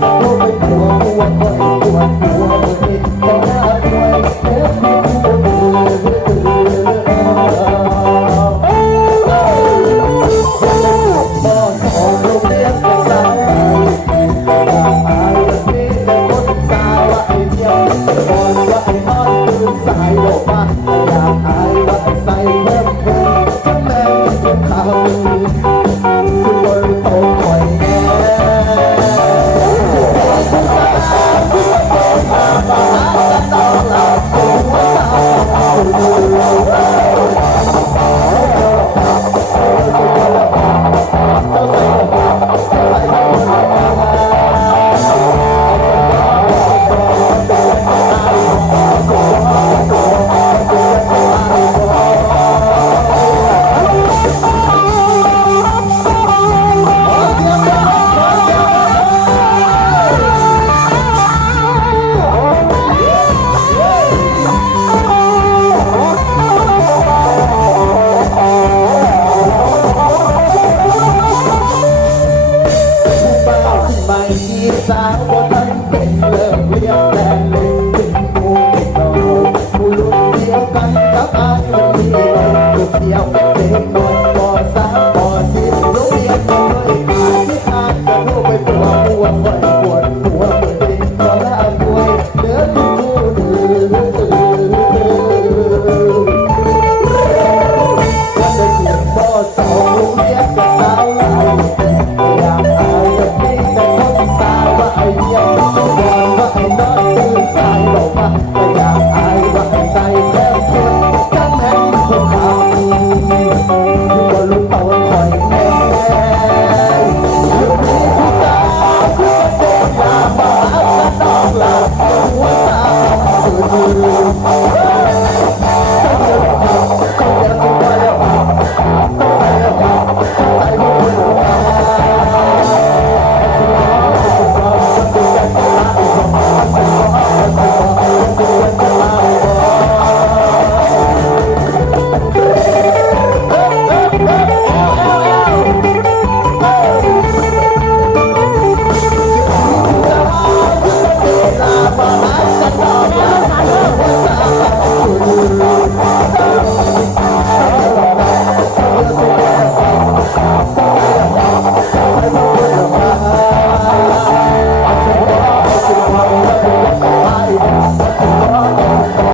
ดูไปหัวหัวคอยปวดหัวเลยก็น่าคอยเจ็บที่บ่อสองโรงเรียนกับสาวอยากอายแบบนี้แต่คนสาวว่าไอ้เที่ยวก่อนว่าไอ้นอนตื่นสายโลกบ้านอยากอายว่าไอ้ใส่เพิ่มขึ้นจนแม่เป็นข่าวคือบนโต๊ะคอยแง่สาว